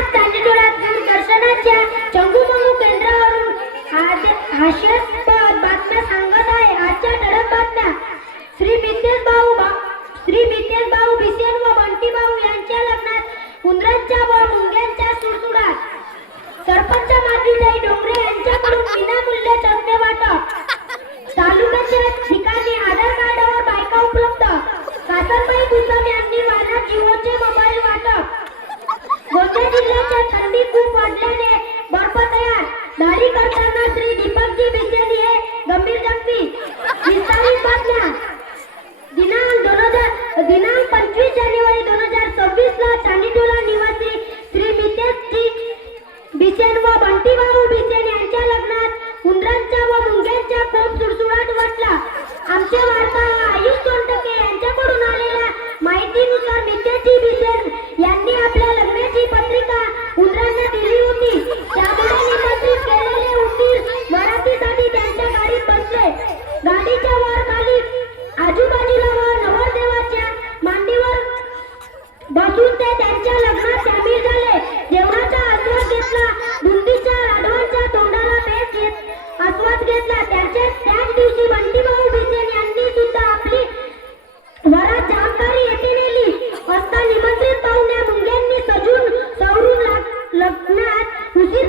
आज दूरदर्शनाच्या चंगूमंगू केंद्रावरून हास्यास्पद बातम्या सांगत आहे आजच्या ठळक बातम्या. श्री भाऊ श्री भाऊ व बंटी भाऊ यांच्या लग्नात उंदरांच्या व मुंग्यांच्या सुरसुडाट सरपंच माधवीताई डोंगरे यांच्याकडून विनामूल्य चष्मे वाटप. तालुक्याच्या ठिकाणी आधार कार्डावर बायका उपलब्ध. कासरबाई गुसम यांना थंडी खूप दाढी करताना श्री दीपकजी हे गंभीर जखमी विस्तारित बातम्या. दिनांक दोन हजार दिनांक पंचवीस जानेवारी दोन हजार सव्वीस ला चांदीटोला निवासी श्री मितेशजी बिसेन व बंटीभाऊ बिसेन यांच्या लग्नात उंदरांच्या व मुंग्यांच्या खूप सुळसुळाट वाटला. आमचे वार्ताहर आयुष यांच्याकडून आलेल्या माहितीनुसार मितेशजी बिसेन आजूबाजूला व नवरदेवाच्या मांडीवर बसून ते त्यांच्या लग्नात सामील झाले. जेवणाचा आस्वाद घेतला. धुंदीच्या लाडवांच्या तोंडाला पेट घेत आस्वाद घेतला. त्याचे त्याच दिवशी बंटीभाऊ बिसेन यांनी सुद्धा आपली वरात जामकारी येथे नेली. असता निमंत्रित पाहुण्या मुंग्यांनी सजून सवरून लग्नात उशीर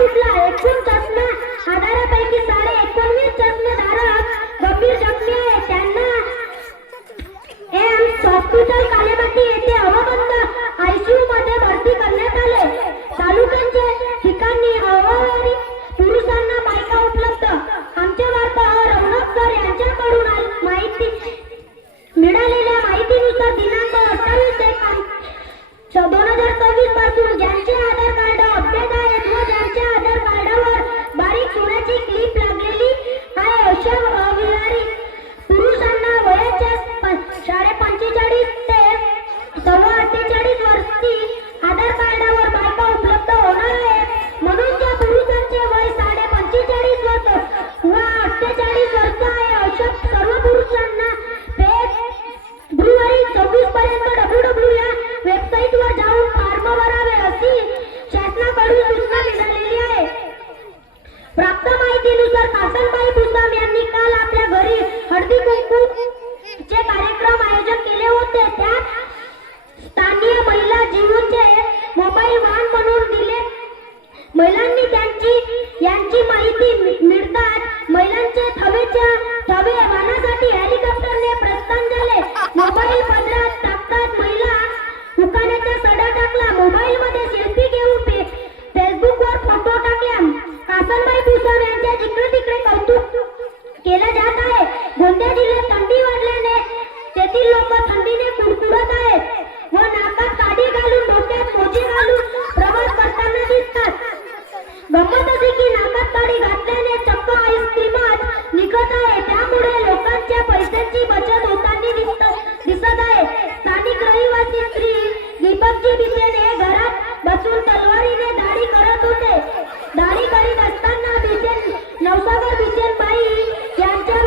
कुणाचा तुटला एकूण चष्मा हजारापैकी साडे एकोणवीस चष्मेधारक गंभीर जखमी आहे. त्यांना एम्स हॉस्पिटल कालेमाती येथे अवबंध आयसीयू मध्ये भरती करण्यात आले. तालुक्यांचे ठिकाणी अवावरी पुरुषांना बायका उपलब्ध. आमचे वार्ताहर रौनक सर यांच्याकडून माहिती मिळालेल्या माहितीनुसार दिनांक अठ्ठावीस एक दोन हजार सव्वीसपासून ज्यांचे आधार कार्ड आहे अशा पुरुषांना वयाच्या साडे पंचेचाळीस ते सव्वा अठ्ठेचाळीस वर्षी आधार कार्डावर बायका उपलब्ध होणार आहे म्हणून ज्या पुरुषांचे वय साडे पंचेचाळीस वर्ष व अठ्ठेचाळीस वर्ष आहे. अशा सर्व पुरुषांना फेब्रुवारी सव्वीस पर्यंत डब्ल्यू डब्ल्यू या जाऊन फॉर्म भरावे अशी शासनाकडून सूचना मिळालेली आहे. प्राप्त माहितीनुसार शासन आपल्या घरी हळदी कुंकू चे कार्यक्रम आयोजन केले होते. त्यात स्थानीय महिला जीवनचे मोबाईल वाहन म्हणून दिले. महिलांनी त्यांची यांची माहिती मि- मिळतात महिलांचे थवेच्या थवे वाहनासाठी हेलिकॉप्टरने प्रस्थान झाले मोबाईल पदरात टाकतात महिला दुकानाचा सडा टाकला. मोबाईल मध्ये सेल्फी घेऊन फेसबुक वर फोटो टाकल्या. कासनबाई भुसार यांच्या जिकडे तिकडे निघत आहे. त्यामुळे लोकांच्या पैशांची बचत होतानी दिसत दिसत आहे. स्थानिक रहिवासी स्त्री दीपकजी बिसेने घरात बसून तलवारीने दाढी करत होते. दाढी करीत असताना बिसेन नवसागर बिसेन बाई यांच्या